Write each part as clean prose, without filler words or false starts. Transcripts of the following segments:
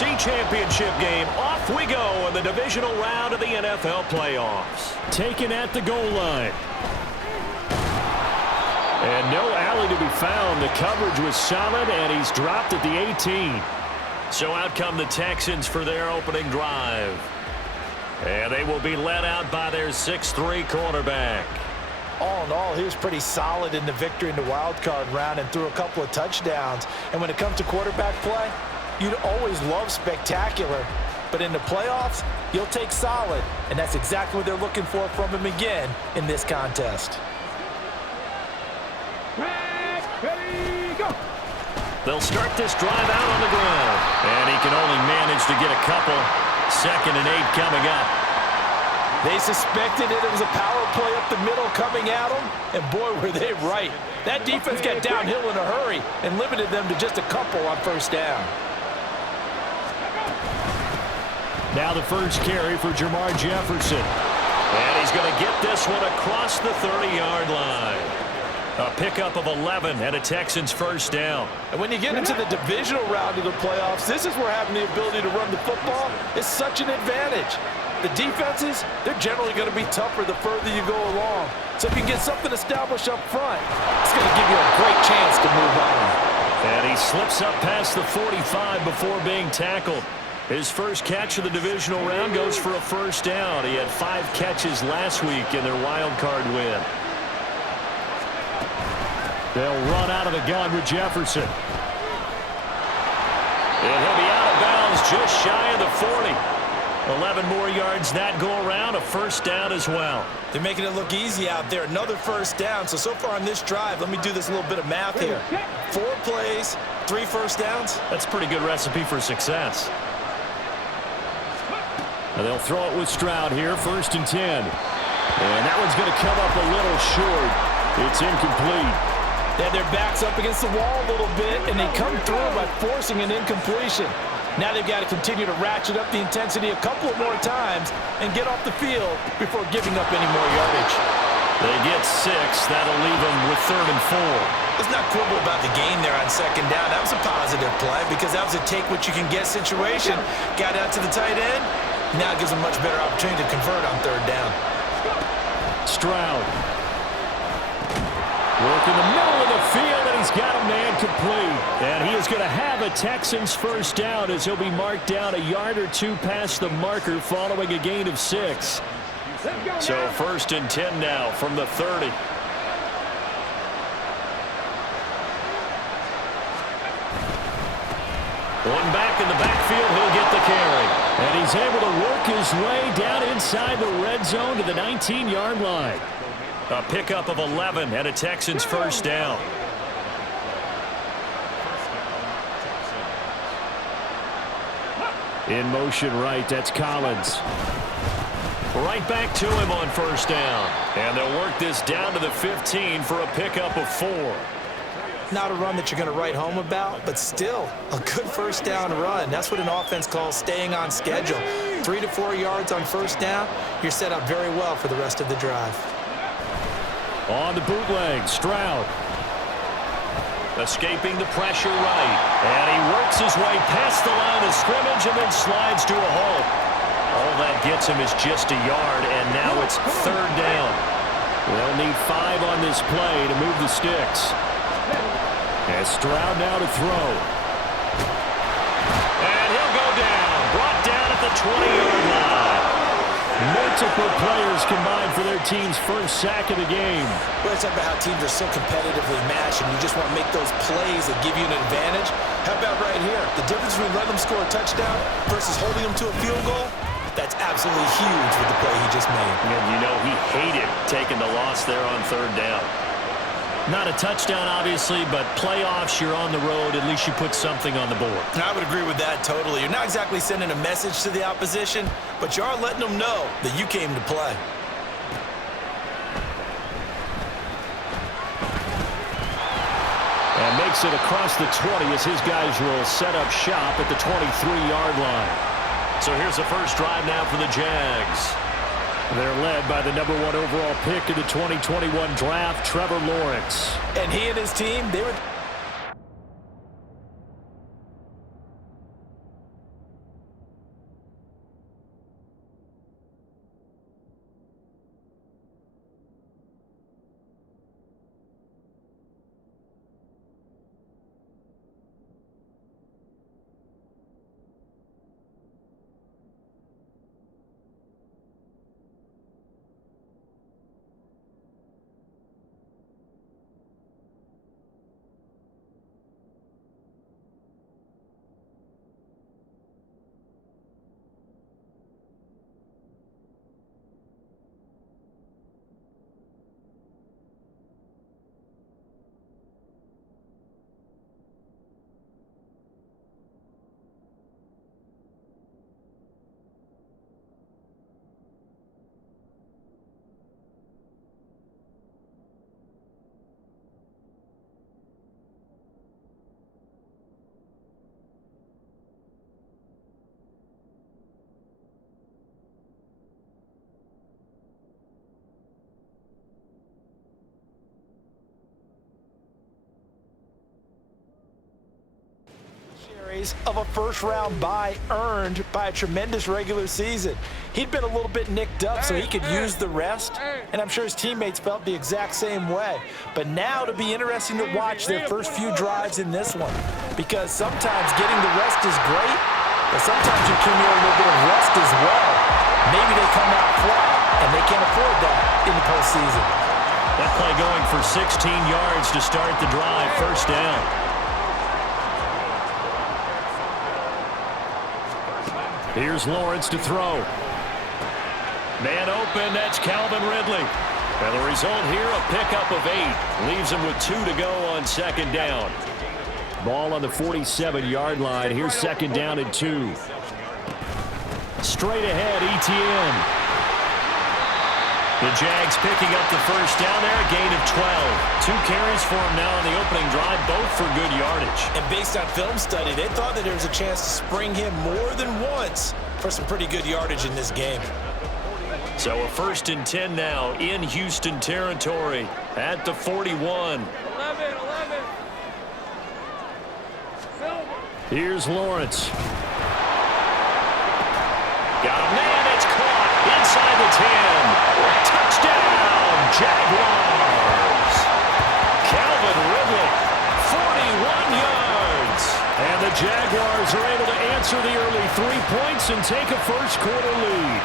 NFC Championship game. Off we go in the divisional round of the NFL playoffs. Taken at the goal line. And no alley to be found. The coverage was solid, and he's dropped at the 18. So out come the Texans for their opening drive. And they will be led out by their 6'3" quarterback. All in all, he was pretty solid in the victory in the wild card round and threw a couple of touchdowns. And when it comes to quarterback play, you'd always love spectacular. But in the playoffs, you'll take solid. And that's exactly what they're looking for from him again in this contest. Ready, go! They'll start this drive out on the ground. And he can only manage to get a couple. 2nd and 8 coming up. They suspected it was a power play up the middle coming at them, and boy, were they right. That defense got downhill in a hurry and limited them to just a couple on first down. Now the first carry for Jamar Jefferson. And he's going to get this one across the 30-yard line. A pickup of 11 and a Texans first down. And when you get into the divisional round of the playoffs, this is where having the ability to run the football is such an advantage. The defenses, they're generally going to be tougher the further you go along. So if you can get something established up front, it's going to give you a great chance to move on. And he slips up past the 45 before being tackled. His first catch of the divisional round goes for a first down. He had 5 catches last week in their wild card win. They'll run out of the gun with Jefferson. And he'll be out of bounds just shy of the 40. 11 more yards that go around, a first down as well. They're making it look easy out there. Another first down. So far on this drive, let me do this little bit of math here. 4 plays, 3 first downs. That's a pretty good recipe for success. And they'll throw it with Stroud here, 1st and 10. And that one's going to come up a little short. It's incomplete. They had their backs up against the wall a little bit, and they come through by forcing an incompletion. Now they've got to continue to ratchet up the intensity a couple of more times and get off the field before giving up any more yardage. They get 6. That'll leave them with 3rd and 4. Let's not quibble about the gain there on 2nd down. That was a positive play because that was a take-what-you-can-get situation. Got out to the tight end. Now it gives them much better opportunity to convert on 3rd down. Stroud. Work in the middle of the field, and he's got a man complete. And he is going to have a Texans first down as he'll be marked down a yard or 2 past the marker following a gain of 6. So 1st and 10 now from the 30. One back in the backfield, he'll get the carry. And he's able to work his way down inside the red zone to the 19-yard line. A pickup of 11 and a Texans first down. In motion right, that's Collins. Right back to him on first down. And they'll work this down to the 15 for a pickup of 4. Not a run that you're going to write home about, but still a good first down run. That's what an offense calls staying on schedule. 3 to 4 yards on first down, you're set up very well for the rest of the drive. On the bootleg, Stroud. Escaping the pressure right. And he works his way past the line of scrimmage and then slides to a halt. All that gets him is just a yard, and now it's 3rd down. They'll need 5 on this play to move the sticks. And Stroud now to throw. And he'll go down. Brought down at the 20-yard line. Multiple players combined for their team's first sack of the game. Well, let's talk about how teams are so competitively matched, and you just want to make those plays that give you an advantage. How about right here? The difference between letting them score a touchdown versus holding them to a field goal, that's absolutely huge with the play he just made. And you know he hated taking the loss there on 3rd down. Not a touchdown, obviously, but playoffs, you're on the road. At least you put something on the board. I would agree with that totally. You're not exactly sending a message to the opposition, but you are letting them know that you came to play. And makes it across the 20 as his guys will set up shop at the 23-yard line. So here's the first drive now for the Jags. They're led by the #1 overall pick in the 2021 draft, Trevor Lawrence. And he and his team, they were Of a first-round bye earned by a tremendous regular season. He'd been a little bit nicked up, so he could use the rest, and I'm sure his teammates felt the exact same way. But now it'll be interesting to watch their first few drives in this one, because sometimes getting the rest is great, but sometimes you accumulate a little bit of rest as well. Maybe they come out flat, and they can't afford that in the postseason. That play going for 16 yards to start the drive, first down. Here's Lawrence to throw. Man open, that's Calvin Ridley. And the result here, a pickup of 8. Leaves him with 2 to go on second down. Ball on the 47-yard line. Here's second down and 2. Straight ahead, ETN. The Jags picking up the first down there, a gain of 12. 2 carries for him now on the opening drive, both for good yardage. And based on film study, they thought that there was a chance to spring him more than once for some pretty good yardage in this game. So a 1st and 10 now in Houston territory at the 41. 11. Here's Lawrence. Got a man, it's caught inside the 10. Touchdown, Jaguars. Calvin Ridley, 41 yards. And the Jaguars are able to answer the early 3 points and take a first-quarter lead.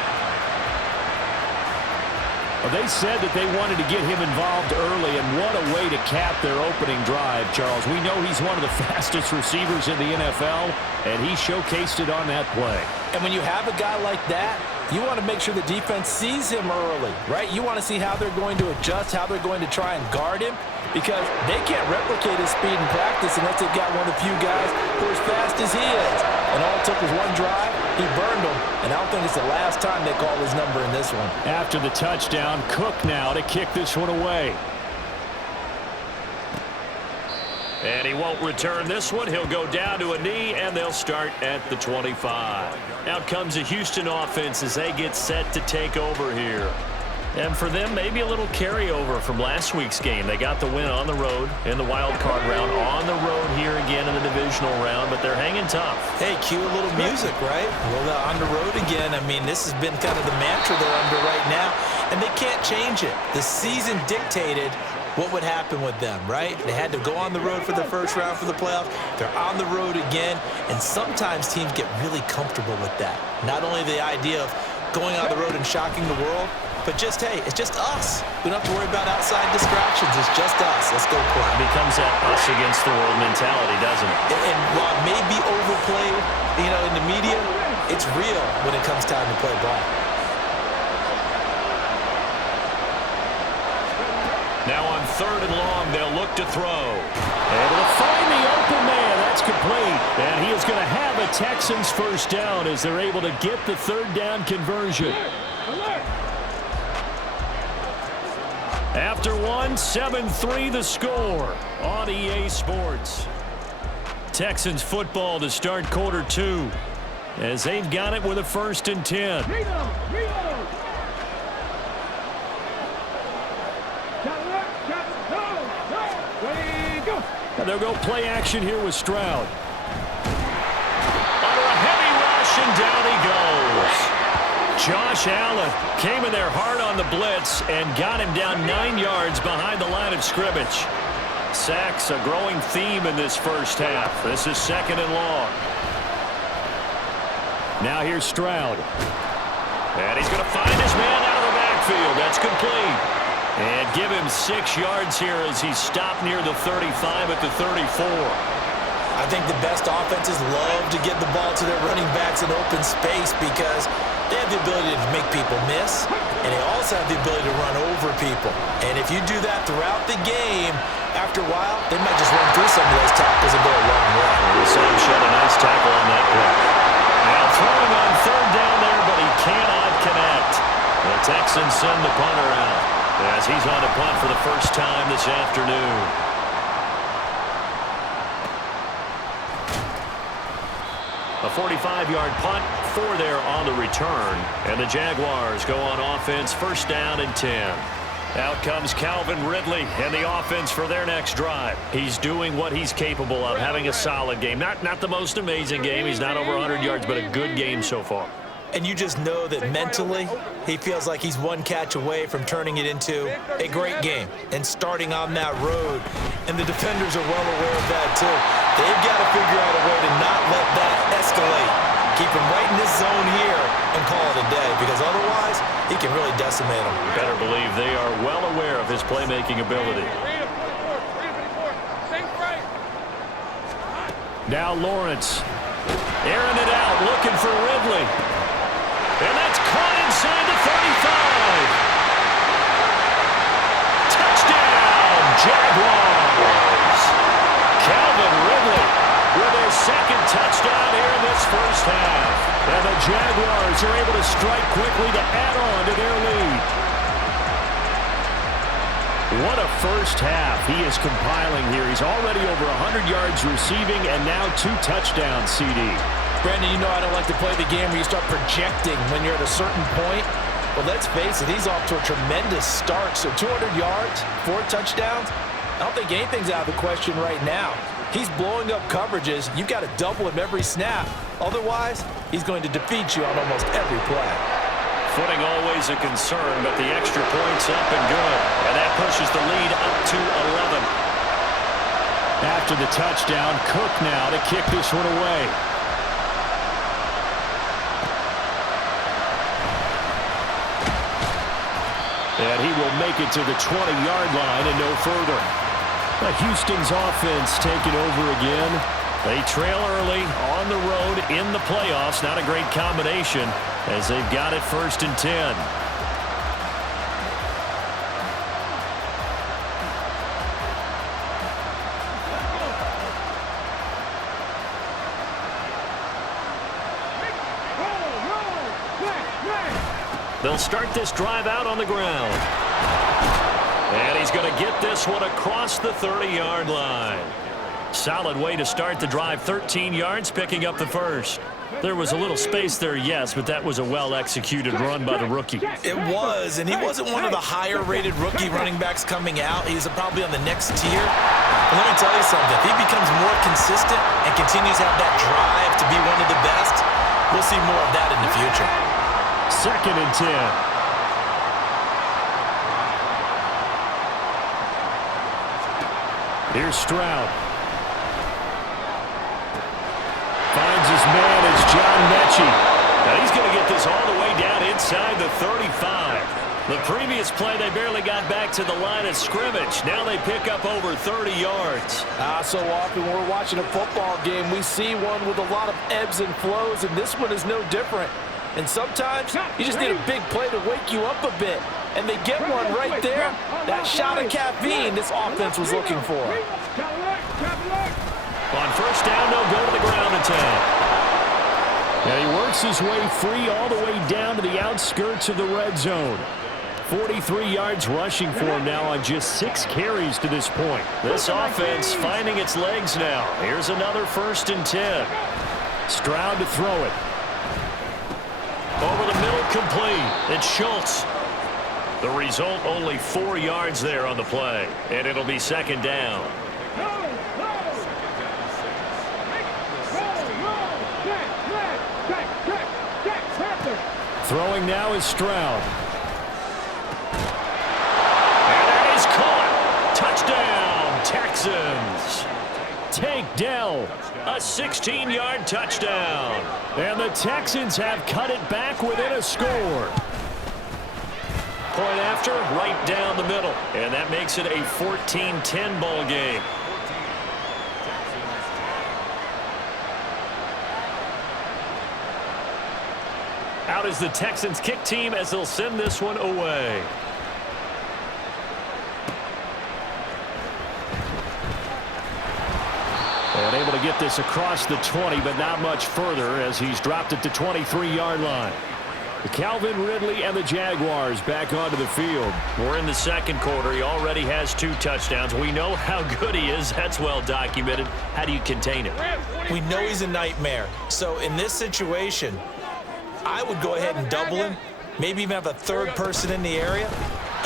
They said that they wanted to get him involved early, and what a way to cap their opening drive, Charles. We know he's one of the fastest receivers in the NFL, and he showcased it on that play. And when you have a guy like that, you want to make sure the defense sees him early, right? You want to see how they're going to adjust, how they're going to try and guard him, because they can't replicate his speed in practice unless they've got one of the few guys who are as fast as he is. And all it took was one drive, he burned them, and I don't think it's the last time they call his number in this one. After the touchdown, Cook now to kick this one away. And he won't return this one. He'll go down to a knee, and they'll start at the 25. Out comes the Houston offense as they get set to take over here. And for them, maybe a little carryover from last week's game. They got the win on the road in the wild card round, on the road here again in the divisional round, but they're hanging tough. Hey, cue a little music, right? Well, on the road again. I mean, this has been kind of the mantra they're under right now, and they can't change it. The season dictated what would happen with them, right? They had to go on the road for the first round for the playoffs. They're on the road again, and sometimes teams get really comfortable with that. Not only the idea of going on the road and shocking the world, but just, hey, it's just us. We don't have to worry about outside distractions. It's just us. Let's go play. It becomes that us against the world mentality, doesn't it? And while it may be overplayed, in the media, it's real when it comes time to play ball. Now on 3rd and long, they'll look to throw. Able to find the open man. That's complete. And he is going to have a Texans first down as they're able to get the 3rd down conversion. After 7-3 the score on EA Sports. Texans football to start quarter 2 as they've got it with a 1st and 10. And they'll go play action here with Stroud. Under a heavy rush, and down he goes. Josh Allen came in there hard on the blitz and got him down 9 yards behind the line of scrimmage. Sacks a growing theme in this first half. This is 2nd and long. Now here's Stroud. And he's going to find his man out of the backfield. That's complete. And give him 6 yards here as he's stopped near the 35 at the 34. I think the best offenses love to get the ball to their running backs in open space because they have the ability to make people miss, and they also have the ability to run over people. And if you do that throughout the game, after a while, they might just run through some of those tackles and go a long way. We saw him shed a nice tackle on that play. Now throwing on 3rd down there, but he cannot connect. The Texans send the punter out as he's on to punt for the first time this afternoon. A 45-yard punt, 4 there on the return. And the Jaguars go on offense, 1st down and 10. Out comes Calvin Ridley and the offense for their next drive. He's doing what he's capable of, having a solid game. Not the most amazing game. He's not over 100 yards, but a good game so far. And you just know that mentally he feels like he's one catch away from turning it into a great game and starting on that road. And the defenders are well aware of that too. They've got to figure out a way to not let that escalate. Keep him right in this zone here and call it a day, because otherwise he can really decimate them. Better believe they are well aware of his playmaking ability. Now Lawrence. Airing it out, looking for Ridley. And that's caught inside the 35. Touchdown, Jaguars. Calvin Ridley with their second touchdown here in this first half. And the Jaguars are able to strike quickly to add on to their lead. What a first half he is compiling here. He's already over 100 yards receiving and now 2 touchdowns, CD. Brandon, you know I don't like to play the game where you start projecting when you're at a certain point. But let's face it, he's off to a tremendous start. So 200 yards, 4 touchdowns. I don't think anything's out of the question right now. He's blowing up coverages. You've got to double him every snap. Otherwise, he's going to defeat you on almost every play. Footing always a concern, but the extra point's up and good. And that pushes the lead up to 11. After the touchdown, Cook now to kick this one away. And he will make it to the 20-yard line and no further. Houston's offense taking over again. They trail early on the road in the playoffs. Not a great combination as they've got it 1st and 10. They'll start this drive out on the ground. And he's going to get this one across the 30-yard line. Solid way to start the drive. 13 yards, picking up the first. There was a little space there, yes, but that was a well-executed run by the rookie. It was, and he wasn't one of the higher-rated rookie running backs coming out. He's probably on the next tier. But let me tell you something. If he becomes more consistent and continues to have that drive to be one of the best, we'll see more of that in the future. 2nd and 10. Here's Stroud. Finds his man is John Mechie. Now he's going to get this all the way down inside the 35. The previous play, they barely got back to the line of scrimmage. Now they pick up over 30 yards. So often when we're watching a football game, we see one with a lot of ebbs and flows, and this one is no different. And sometimes you just need a big play to wake you up a bit. And they get one right there. That shot of caffeine this offense was looking for. On 1st down, they'll go to the ground attack. And he works his way free all the way down to the outskirts of the red zone. 43 yards rushing for him now on just 6 carries to this point. This offense finding its legs now. Here's another 1st and 10. Stroud to throw it. Over the middle, complete. It's Schultz. The result, only 4 yards there on the play. And it'll be 2nd down. Throwing now is Stroud. And that is caught. Touchdown, Texans. Tank Dell. A 16-yard touchdown. And the Texans have cut it back within a score. Point after, right down the middle. And that makes it a 14-10 ball game. Out is the Texans kick team as they'll send this one away. And able to get this across the 20, but not much further as he's dropped it to 23-yard line. Calvin Ridley and the Jaguars back onto the field. We're in the 2nd quarter. He already has 2 touchdowns. We know how good he is. That's well documented. How do you contain him? We know he's a nightmare. So in this situation, I would go ahead and double him, maybe even have a 3rd person in the area,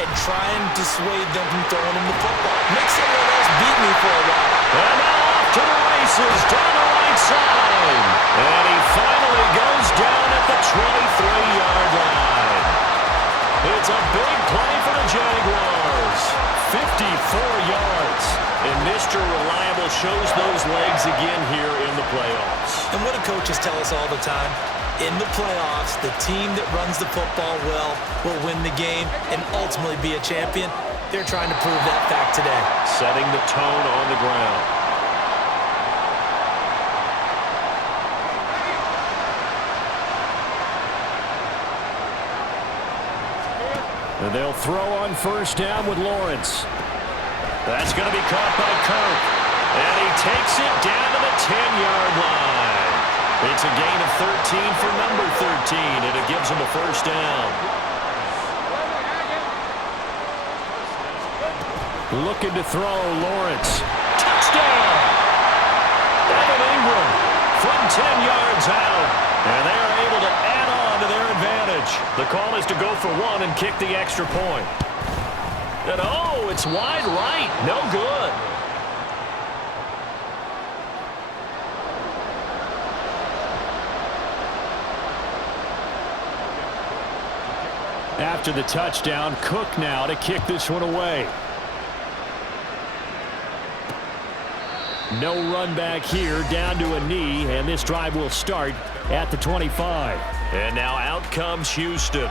and try and dissuade them from throwing him the football. Make someone else beat me for a while. And now off to the races down the right side. And he finally goes down at the 23-yard line. It's a big play for the Jaguars. 54 yards. And Mr. Reliable shows those legs again here in the playoffs. And what do coaches tell us all the time? In the playoffs, the team that runs the football well will win the game and ultimately be a champion. They're trying to prove that fact today. Setting the tone on the ground. And they'll throw on first down with Lawrence. That's going to be caught by Kirk. And he takes it down to the 10-yard line. It's a gain of 13 for number 13, and it gives him a first down. Looking to throw, Lawrence. Touchdown! Evan Ingram from 10 yards out. And they are able to add on to their advantage. The call is to go for one and kick the extra point. And oh, it's wide right. No good. After the touchdown, Cook now to kick this one away. No run back here, down to a knee, and this drive will start at the 25. And now out comes Houston.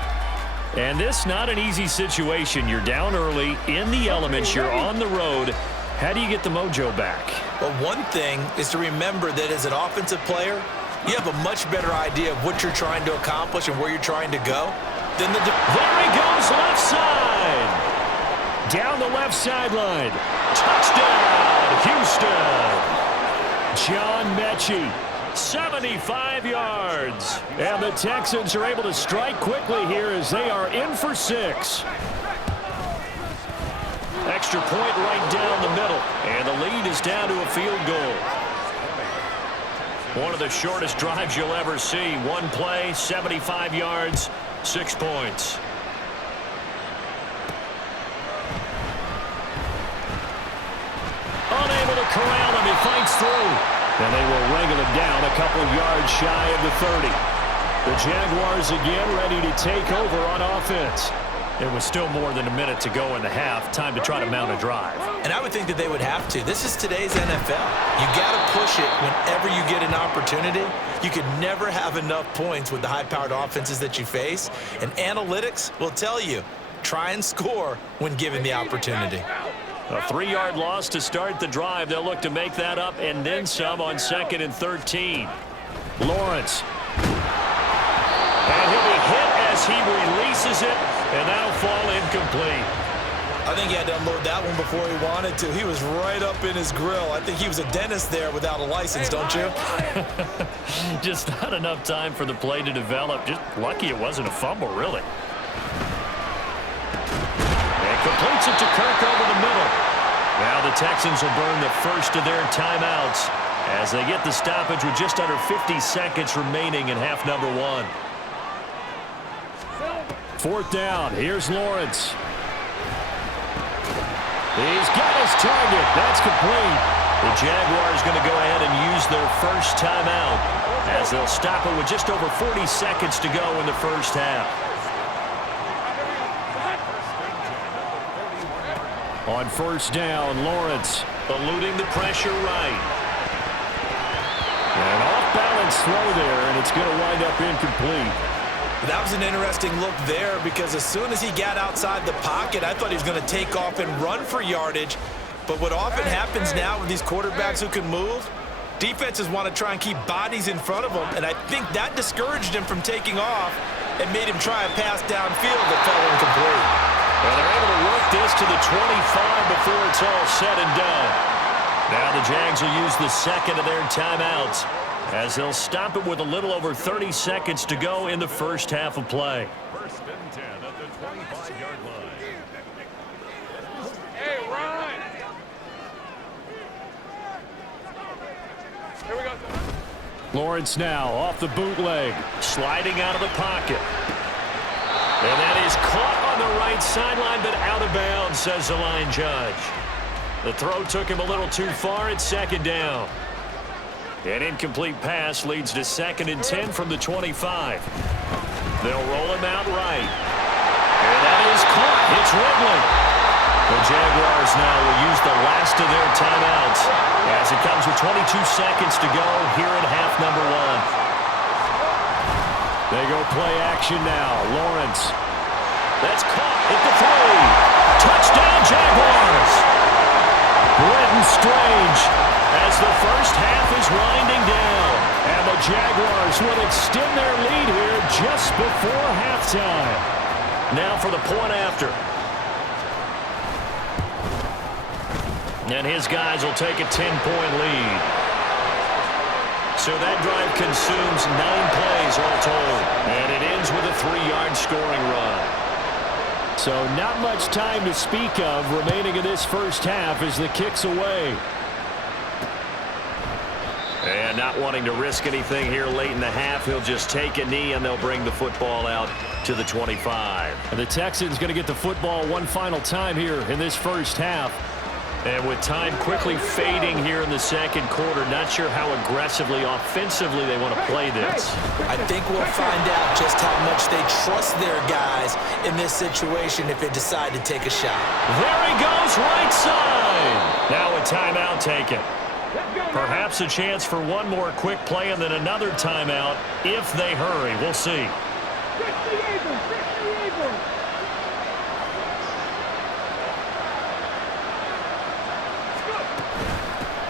And this not an easy situation. You're down early, in the elements, you're on the road. How do you get the mojo back? Well, one thing is to remember that as an offensive player, you have a much better idea of what you're trying to accomplish and where you're trying to go. There he goes, left side. Down the left sideline. Touchdown, Houston. John Mechie. 75 yards. And the Texans are able to strike quickly here as they are in for 6. Extra point right down the middle. And the lead is down to a field goal. One of the shortest drives you'll ever see. One play, 75 yards, 6 points. Unable to corral him. He fights through. And they will wrangle him down a couple yards shy of the 30. The Jaguars again ready to take over on offense. There was still more than a minute to go in the half. Time to try to mount a drive. And I would think that they would have to. This is today's NFL. You got to push it whenever you get an opportunity. You could never have enough points with the high-powered offenses that you face. And analytics will tell you, try and score when given the opportunity. A 3-yard loss to start the drive. They'll look to make that up and then some on 2nd and 13. Lawrence. And he'll be hit as he releases it, and that'll fall incomplete. I think he had to unload that one before he wanted to. He was right up in his grill. I think he was a dentist there without a license, don't you? Just not enough time for the play to develop. Just lucky it wasn't a fumble, really. And completes it to Kirk over the middle. Now the Texans will burn the first of their timeouts as they get the stoppage with just under 50 seconds remaining in half number 1. 4th down. Here's Lawrence. He's got his target. That's complete. The Jaguars going to go ahead and use their first timeout as they'll stop it with just over 40 seconds to go in the first half. On first down, Lawrence. Eluding the pressure right. An off-balance throw there, and it's going to wind up incomplete. That was an interesting look there because as soon as he got outside the pocket, I thought he was going to take off and run for yardage. But what often happens now with these quarterbacks who can move, defenses want to try and keep bodies in front of them, and I think that discouraged him from taking off and made him try a pass downfield that fell incomplete. Well, they're able to work this to the 25 before it's all said and done. Now the Jags will use the second of their timeouts as they'll stop it with a little over 30 seconds to go in the first half of play. 1st and 10 at the 25-yard line. Hey, Ryan! Here we go. Lawrence now off the bootleg. Sliding out of the pocket. And that is caught on the right sideline, but out of bounds, says the line judge. The throw took him a little too far. It's second down. An incomplete pass leads to 2nd and 10 from the 25. They'll roll him out right. And that is caught. It's Ridley. The Jaguars now will use the last of their timeouts as it comes with 22 seconds to go here in half number 1. They go play action now. Lawrence. That's caught at the 3. Touchdown, Jaguars. Brenton Strange. As the first half is winding down. And the Jaguars will extend their lead here just before halftime. Now for the point after. And his guys will take a 10-point lead. So that drive consumes 9 plays all told. And it ends with a 3-yard scoring run. So not much time to speak of remaining in this first half as the kick's away. And not wanting to risk anything here late in the half, he'll just take a knee and they'll bring the football out to the 25. And the Texans going to get the football one final time here in this first half. And with time quickly fading here in the second quarter, not sure how aggressively, offensively they want to play this. I think we'll find out just how much they trust their guys in this situation if they decide to take a shot. There he goes, right side. Now a timeout taken. Perhaps a chance for one more quick play and then another timeout if they hurry. We'll see.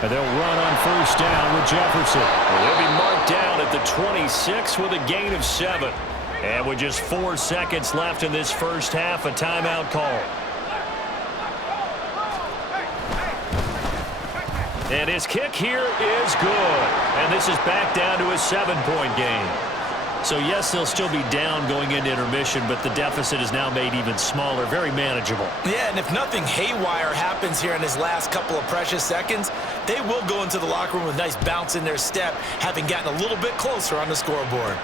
And they'll run on first down with Jefferson. They'll be marked down at the 26 with a gain of 7. And with just 4 seconds left in this first half, a timeout call. And his kick here is good. And this is back down to a 7-point game. So, yes, they'll still be down going into intermission, but the deficit is now made even smaller, very manageable. Yeah, and if nothing haywire happens here in his last couple of precious seconds, they will go into the locker room with a nice bounce in their step, having gotten a little bit closer on the scoreboard.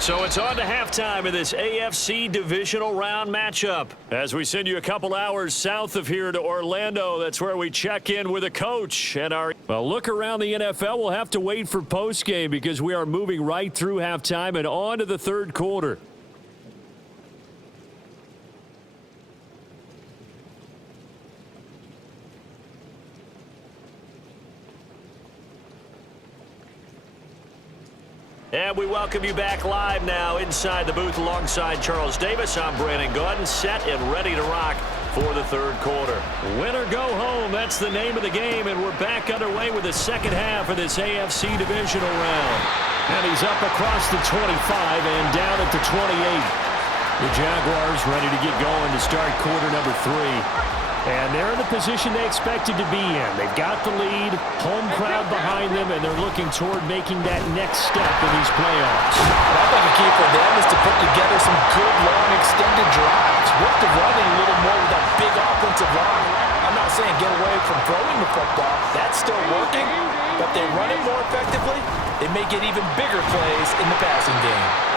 So it's on to halftime in this AFC divisional round matchup. As we send you a couple hours south of here to Orlando, that's where we check in with a coach and our... Well, look around the NFL. We'll have to wait for postgame because we are moving right through halftime and on to the third quarter. And we welcome you back live now inside the booth alongside Charles Davis. I'm Brandon Gaudin, set and ready to rock for the third quarter. Win or go home, that's the name of the game, and we're back underway with the second half of this AFC divisional round. And he's up across the 25 and down at the 28. The Jaguars ready to get going to start quarter number 3. And they're in the position they expected to be in. They've got the lead, home crowd behind them, and they're looking toward making that next step in these playoffs. I think the key for them is to put together some good, long, extended drives. Work the running a little more with that big offensive line. I'm not saying get away from throwing the football. That's still working. But they run it more effectively, they may get even bigger plays in the passing game.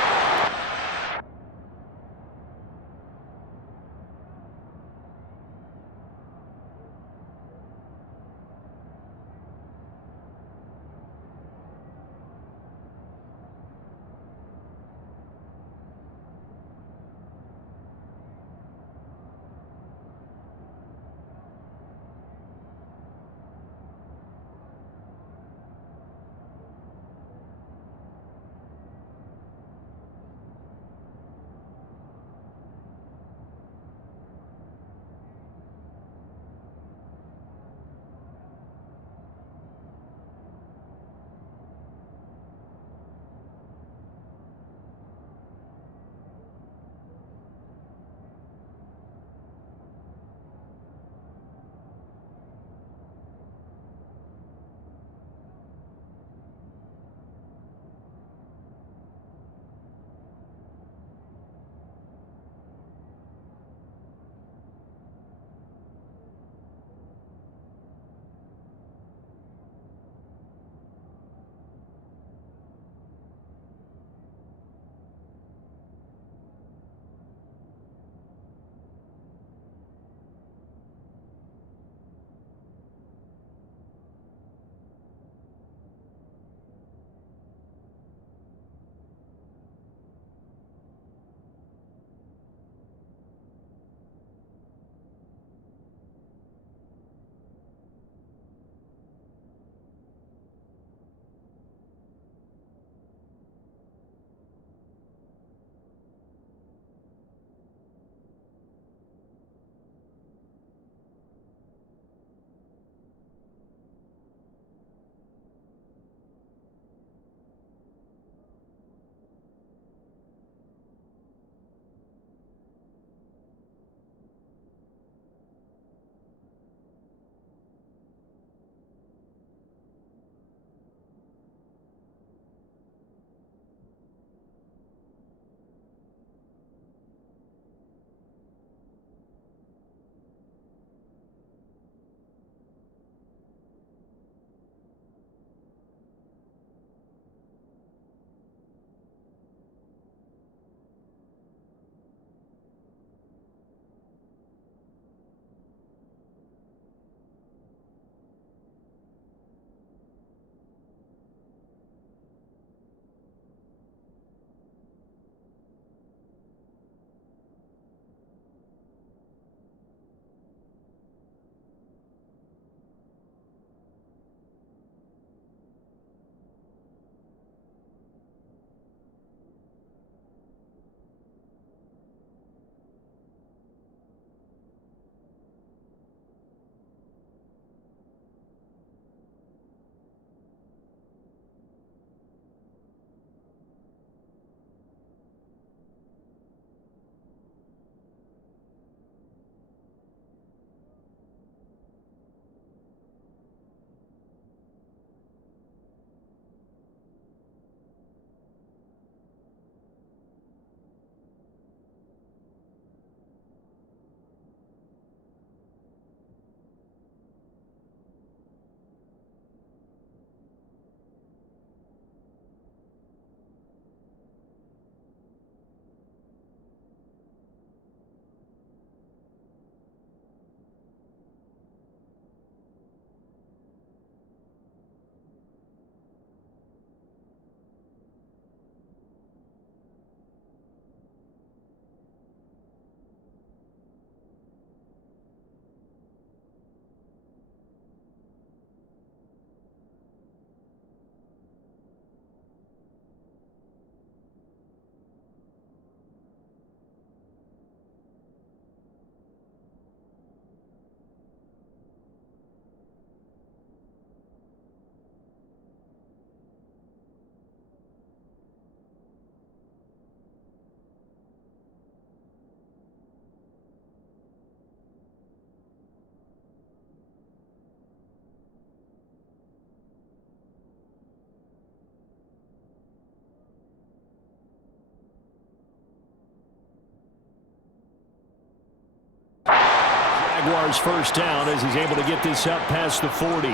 Jaguars first down as he's able to get this up past the 40.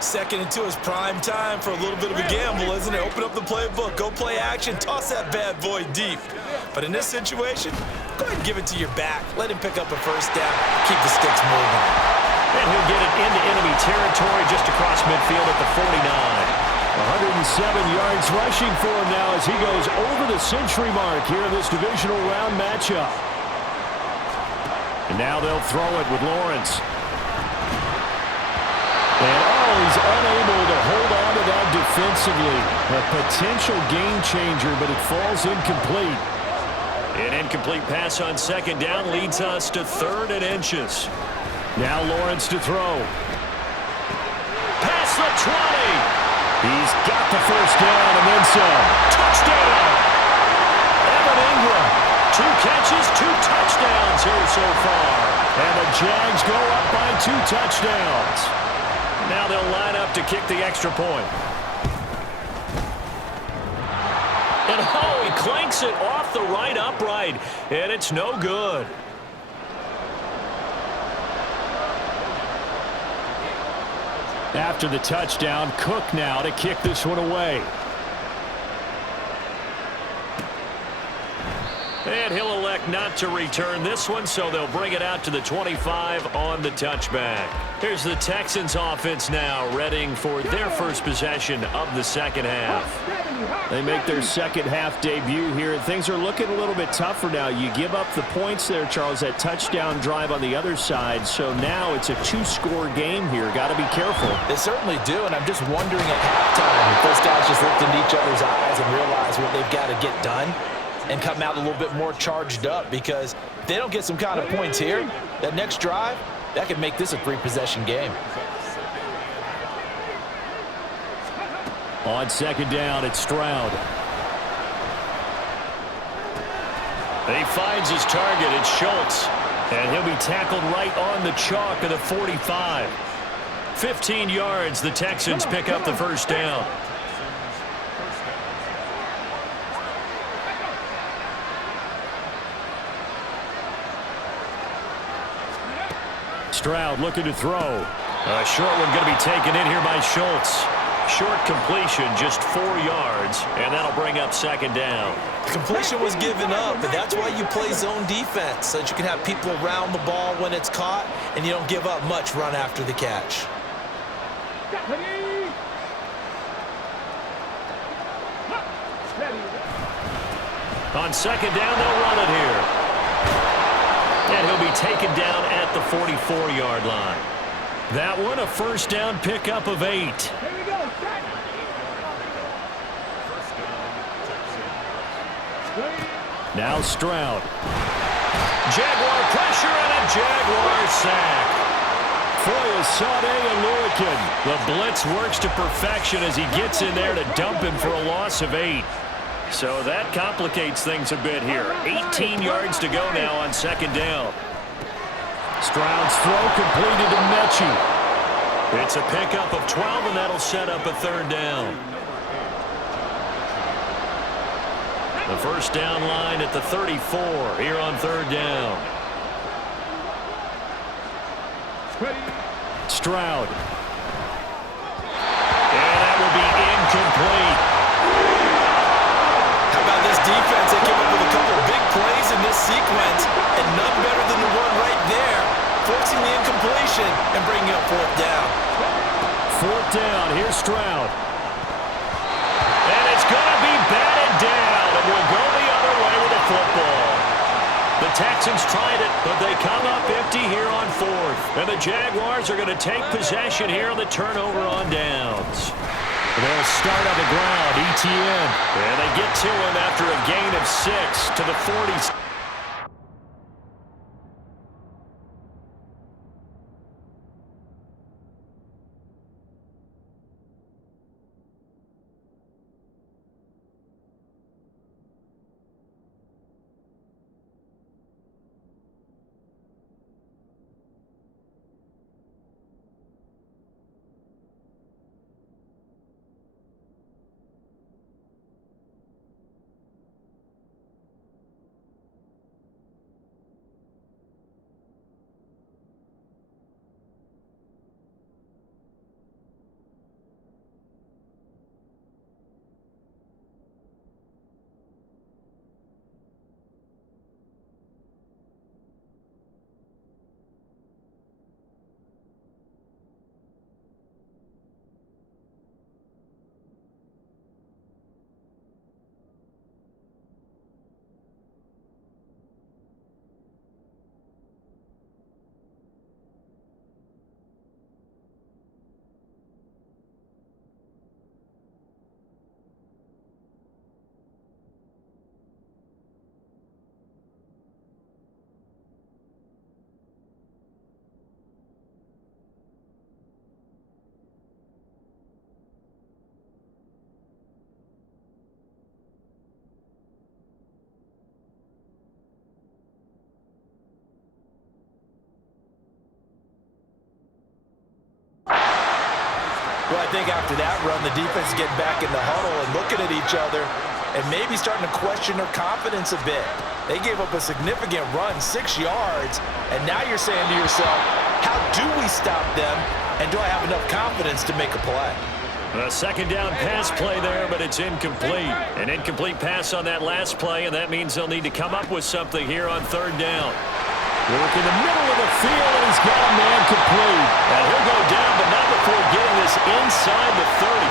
Second into his prime time for a little bit of a gamble, isn't it? Open up the playbook, go play action, toss that bad boy deep. But in this situation, go ahead and give it to your back. Let him pick up a first down, keep the sticks moving. And he'll get it into enemy territory just across midfield at the 49. 107 yards rushing for him now as he goes over the century mark here in this divisional round matchup. And now they'll throw it with Lawrence. And he's unable to hold on to that defensively. A potential game changer, but it falls incomplete. An incomplete pass on second down leads us to 3rd and inches. Now Lawrence to throw. Past the 20. He's got the first down and then some. Touchdown! Evan Ingram. 2 catches, 2 touchdowns here so far. And the Jags go up by 2 touchdowns. Now they'll line up to kick the extra point. And he clanks it off the right upright. And it's no good. After the touchdown, Cook now to kick this one away. And he'll elect not to return this one, so they'll bring it out to the 25 on the touchback. Here's the Texans offense now, readying for their first possession of the second half. They make their second half debut here, and things are looking a little bit tougher now. You give up the points there, Charles, that touchdown drive on the other side, so now it's a 2-score game here. Got to be careful. They certainly do, and I'm just wondering at halftime if those guys just looked into each other's eyes and realized what they've got to get done and come out a little bit more charged up, because if they don't get some kind of points here, that next drive, that could make this a 3-possession game. On second down, it's Stroud. He finds his target. It's Schultz. And he'll be tackled right on the chalk of the 45. 15 yards. The Texans pick up the first down. Stroud looking to throw. A short one going to be taken in here by Schultz. Short completion, just 4 yards, and that'll bring up second down. Completion was given up, but that's why you play zone defense, so that you can have people around the ball when it's caught, and you don't give up much run after the catch. On second down, they'll run it here. And he'll be taken down at the 44-yard line. That one, a first down pickup of 8. Now Stroud. Jaguar pressure and a Jaguar sack. Foyle, Sade, and Lurikin. The blitz works to perfection as he gets in there to dump him for a loss of 8. So that complicates things a bit here. 18 yards to go now on second down. Stroud's throw completed to Mechie. It's a pickup of 12, and that'll set up a third down. The first down line at the 34 here on third down. Stroud. And that will be incomplete. How about this defense? They came up with a couple of big plays in this sequence, and none better than the one right there, forcing the incompletion and bringing up fourth down. Fourth down. Here's Stroud. And it's going to be batted down, and we'll go the other way with the football. The Texans tried it, but they come up empty here on fourth. And the Jaguars are going to take possession here on the turnover on downs. They'll start on the ground. ETN. And they get to him after a gain of 6 to the 40. Well, I think after that run, the defense is getting back in the huddle and looking at each other and maybe starting to question their confidence a bit. They gave up a significant run, 6 yards, and now you're saying to yourself, how do we stop them, and do I have enough confidence to make a play? A second down pass play there, but it's incomplete. An incomplete pass on that last play, and that means they'll need to come up with something here on third down. Work in the middle of the field, and he's got a man complete. And he'll go down, but not before getting this inside the 30.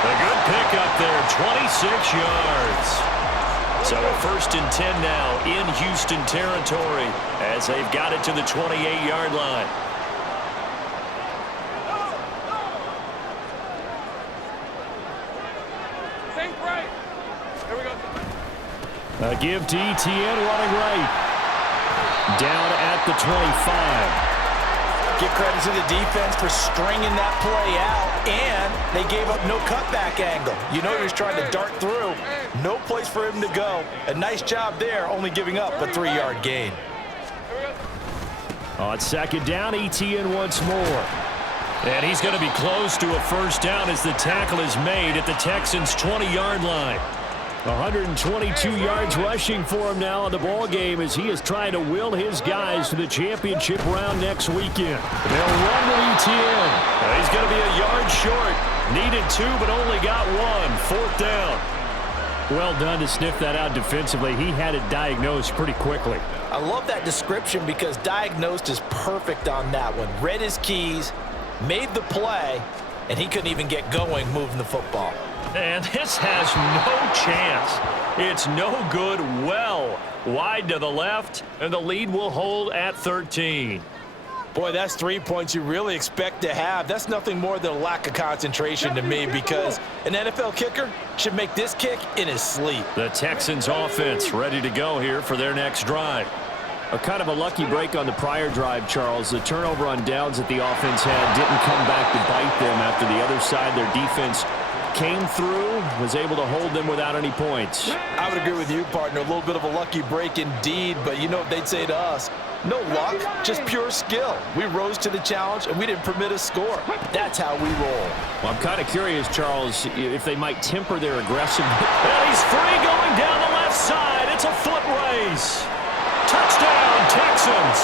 A good pickup there, 26 yards. So a 1st and 10 now in Houston territory as they've got it to the 28-yard line. Think right. Here we go. A give to ETN running right. Down at the 25. Give credit to the defense for stringing that play out, and they gave up no cutback angle. You know he was trying to dart through. No place for him to go. A nice job there, only giving up a 3-yard gain. On second down, ETN once more. And he's going to be close to a first down as the tackle is made at the Texans' 20-yard line. 122 yards rushing for him now in the ball game as he is trying to will his guys to the championship round next weekend. They'll run with ETN. He's going to be a yard short. Needed 2, but only got 1. 4th down. Well done to sniff that out defensively. He had it diagnosed pretty quickly. I love that description because diagnosed is perfect on that one. Read his keys, made the play, and he couldn't even get going moving the football. And this has no chance. It's no good. Well wide to the left, and the lead will hold at 13. Boy, that's 3 points you really expect to have. That's nothing more than a lack of concentration to me because an NFL kicker should make this kick in his sleep. The Texans offense ready to go here for their next drive. A kind of a lucky break on the prior drive, Charles. The turnover on downs that the offense had didn't come back to bite them after the other side. Their defense came through, was able to hold them without any points. I would agree with you, partner. A little bit of a lucky break indeed, but you know what they'd say to us? No luck, just pure skill. We rose to the challenge, and we didn't permit a score. That's how we roll. Well, I'm kind of curious, Charles, if they might temper their aggressiveness. And he's free going down the left side. It's a foot race. Touchdown, Texans.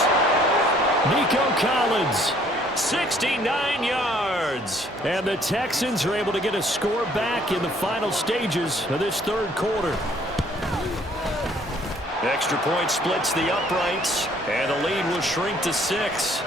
Nico Collins. 69 yards. And the Texans are able to get a score back in the final stages of this third quarter. Extra point splits the uprights, and the lead will shrink to 6.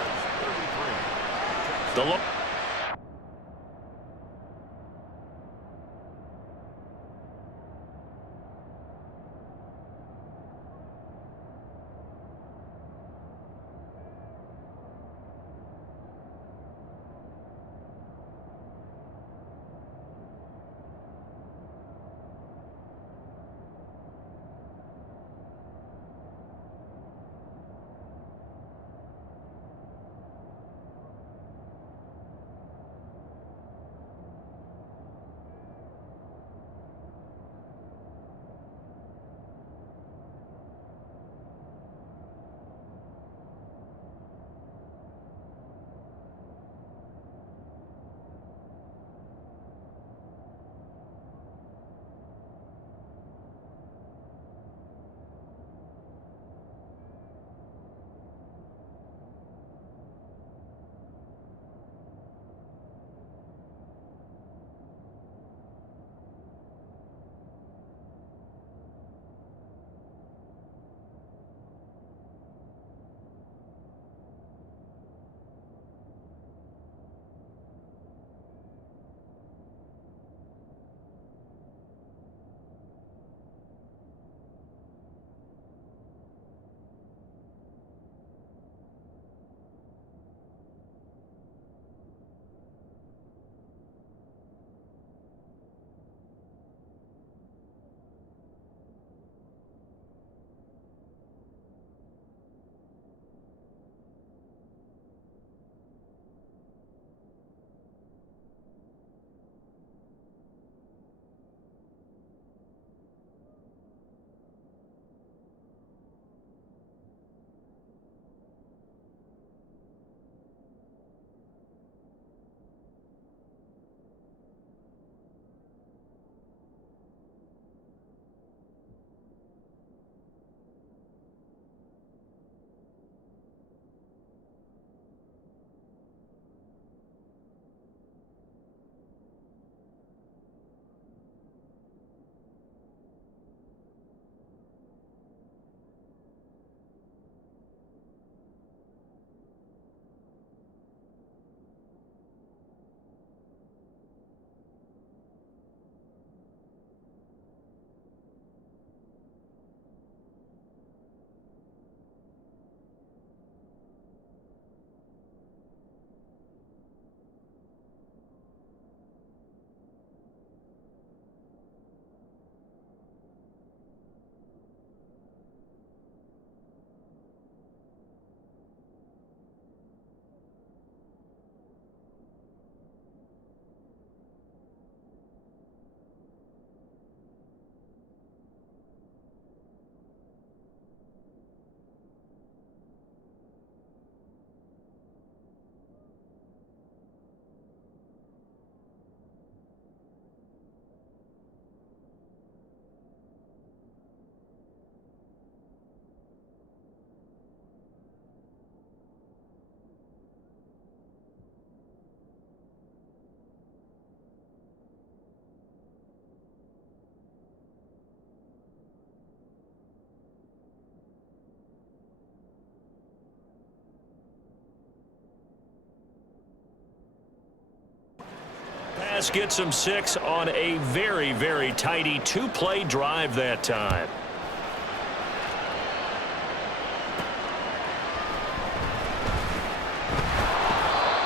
pass gets him 6 on a very, very tidy 2-play drive that time.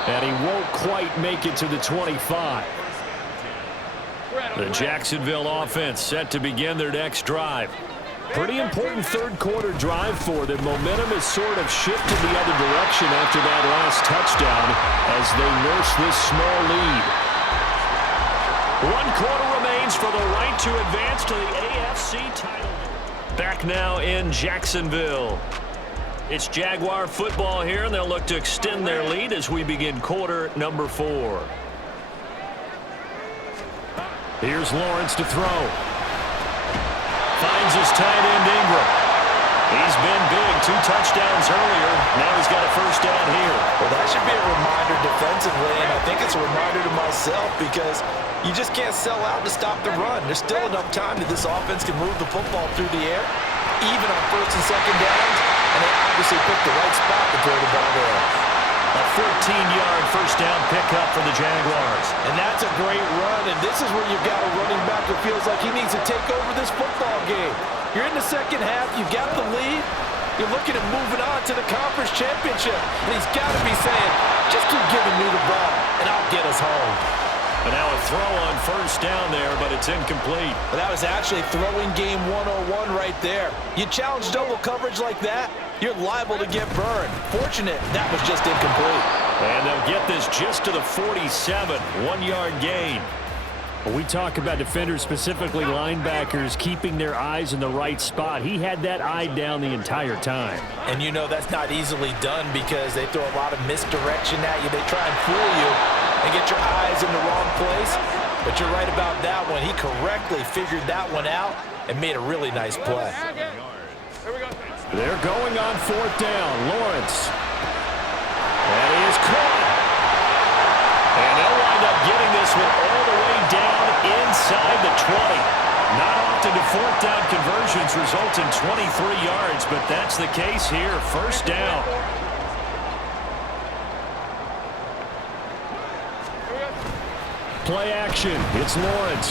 And he won't quite make it to the 25. The Jacksonville offense set to begin their next drive. Pretty important third-quarter drive for them. Momentum has sort of shifted the other direction after that last touchdown as they nurse this small lead. 1 quarter remains for the right to advance to the AFC title. Back now in Jacksonville. It's Jaguar football here, and they'll look to extend their lead as we begin quarter number 4. Here's Lawrence to throw. Finds his tight end Ingram. He's been big, 2 touchdowns earlier. Now he's got a first down here. Well, that should be a reminder defensively, and I think it's a reminder to myself because you just can't sell out to stop the run. There's still enough time that this offense can move the football through the air, even on 1st and 2nd downs, and they obviously picked the right spot to throw the ball there. A 14-yard first down pickup for the Jaguars. And that's a great run, and this is where you've got a running back who feels like he needs to take over this football game. You're in the second half, you've got the lead, you're looking at moving on to the conference championship, and he's got to be saying, just keep giving me the ball, and I'll get us home. And now a throw on first down there, but it's incomplete. Well, that was actually throwing game 101 right there. You challenge double coverage like that, you're liable to get burned. Fortunate, that was just incomplete. And they'll get this just to the 47, 1-yard gain. When we talk about defenders, specifically linebackers, keeping their eyes in the right spot, he had that eye down the entire time. And you know that's not easily done because they throw a lot of misdirection at you. They try and fool you and get your eyes in the wrong place. But you're right about that one. He correctly figured that one out and made a really nice play. They're going on 4th down. Lawrence. And he is caught. And they'll wind up getting this one all the way down inside the 20. Not often do 4th down conversions result in 23 yards, but that's the case here. First down. Play action. It's Lawrence.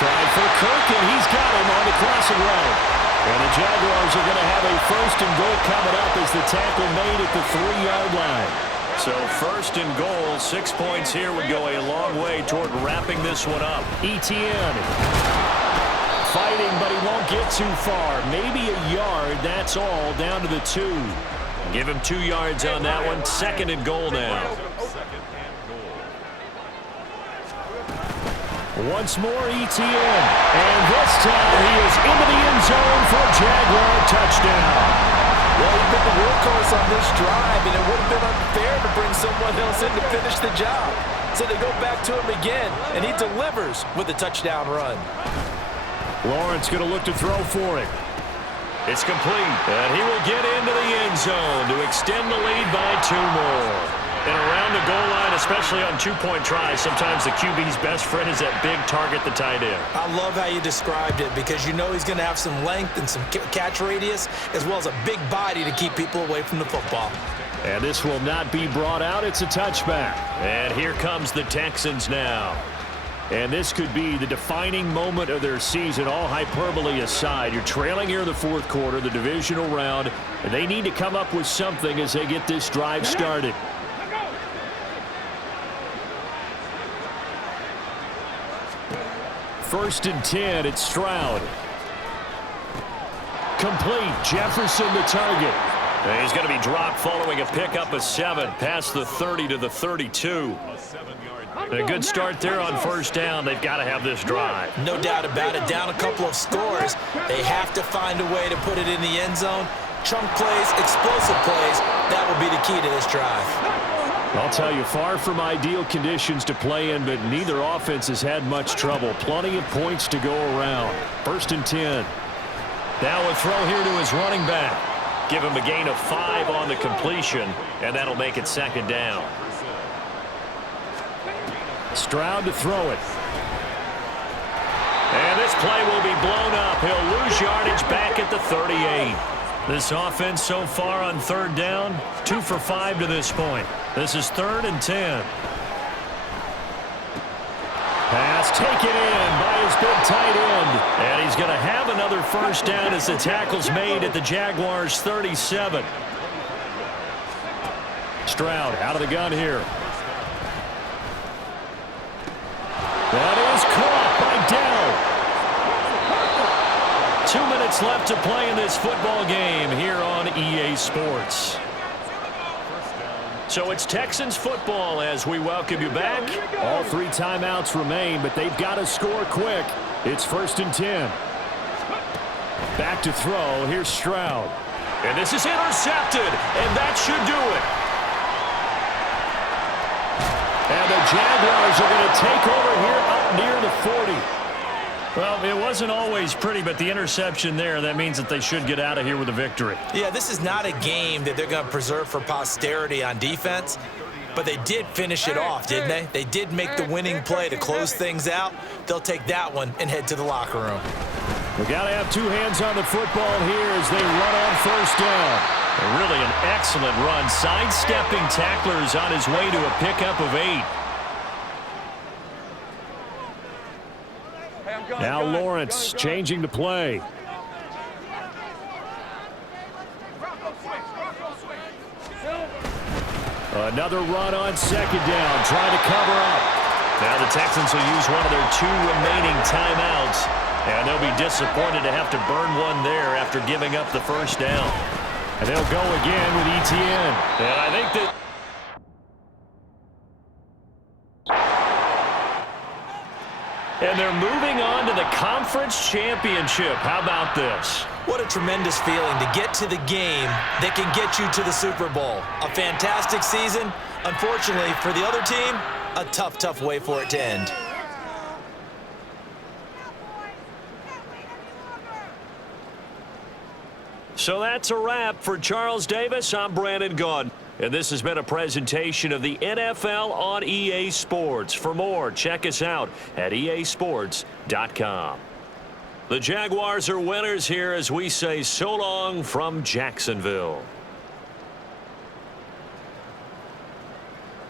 Tried for Kirk, and he's got him on the crossing route. And the Jaguars are going to have a 1st and goal coming up as the tackle made at the 3-yard line. So 1st and goal, 6 points here would go a long way toward wrapping this one up. Etienne fighting, but he won't get too far. Maybe a yard, that's all, down to the 2. Give him 2 yards on that one. 2nd and goal now. Once more, Etienne. And this time he is into the end zone for a Jaguar touchdown. Well, he's been the workhorse on this drive, and it would have been unfair to bring someone else in to finish the job. So they go back to him again, and he delivers with a touchdown run. Lawrence going to look to throw for it. It's complete, and he will get into the end zone to extend the lead by 2 more. And around the goal line, especially on 2-point tries, sometimes the QB's best friend is that big target, the tight end. I love how you described it because you know he's going to have some length and some catch radius as well as a big body to keep people away from the football. And this will not be brought out. It's a touchback. And here comes the Texans now. And this could be the defining moment of their season, all hyperbole aside. You're trailing here in the 4th quarter, the divisional round, and they need to come up with something as they get this drive started. First and 10, it's Stroud. Complete, Jefferson the target. And he's going to be dropped following a pickup of 7 past the 30 to the 32. A good start there on first down. They've got to have this drive. No doubt about it. Down a couple of scores. They have to find a way to put it in the end zone. Chunk plays, explosive plays. That will be the key to this drive. I'll tell you, far from ideal conditions to play in, but neither offense has had much trouble. Plenty of points to go around. First and 10. Now a throw here to his running back. Give him a gain of 5 on the completion, and that'll make it 2nd down. Stroud to throw it. And this play will be blown up. He'll lose yardage back at the 38. This offense so far on 3rd down, 2 for 5 to this point. This is 3rd and 10. Pass taken in by his big tight end. And he's going to have another first down as the tackle's made at the Jaguars' 37. Stroud out of the gun here. That is caught by Dell. 2 minutes left to play in this football game here on EA Sports. So it's Texans football as we welcome you back. All 3 timeouts remain, but they've got to score quick. It's 1st and 10. Back to throw. Here's Stroud. And this is intercepted, and that should do it. And the Jaguars are going to take over here up near the 40. Well, it wasn't always pretty, but the interception there, that means that they should get out of here with a victory. Yeah, this is not a game that they're going to preserve for posterity on defense, but they did finish it off, didn't they? They did make the winning play to close things out. They'll take that one and head to the locker room. We got to have 2 hands on the football here as they run on first down. And really an excellent run, sidestepping tacklers on his way to a pickup of 8. Now Lawrence changing the play. Another run on second down, trying to cover up. Now the Texans will use one of their 2 remaining timeouts, and they'll be disappointed to have to burn one there after giving up the first down. And they'll go again with ETN. And I think that... And they're moving on to the conference championship. How about this? What a tremendous feeling to get to the game that can get you to the Super Bowl. A fantastic season. Unfortunately, for the other team, a tough, tough way for it to end. So that's a wrap for Charles Davis. I'm Brandon Gaudin. And this has been a presentation of the NFL on EA Sports. For more, check us out at easports.com. The Jaguars are winners here as we say so long from Jacksonville.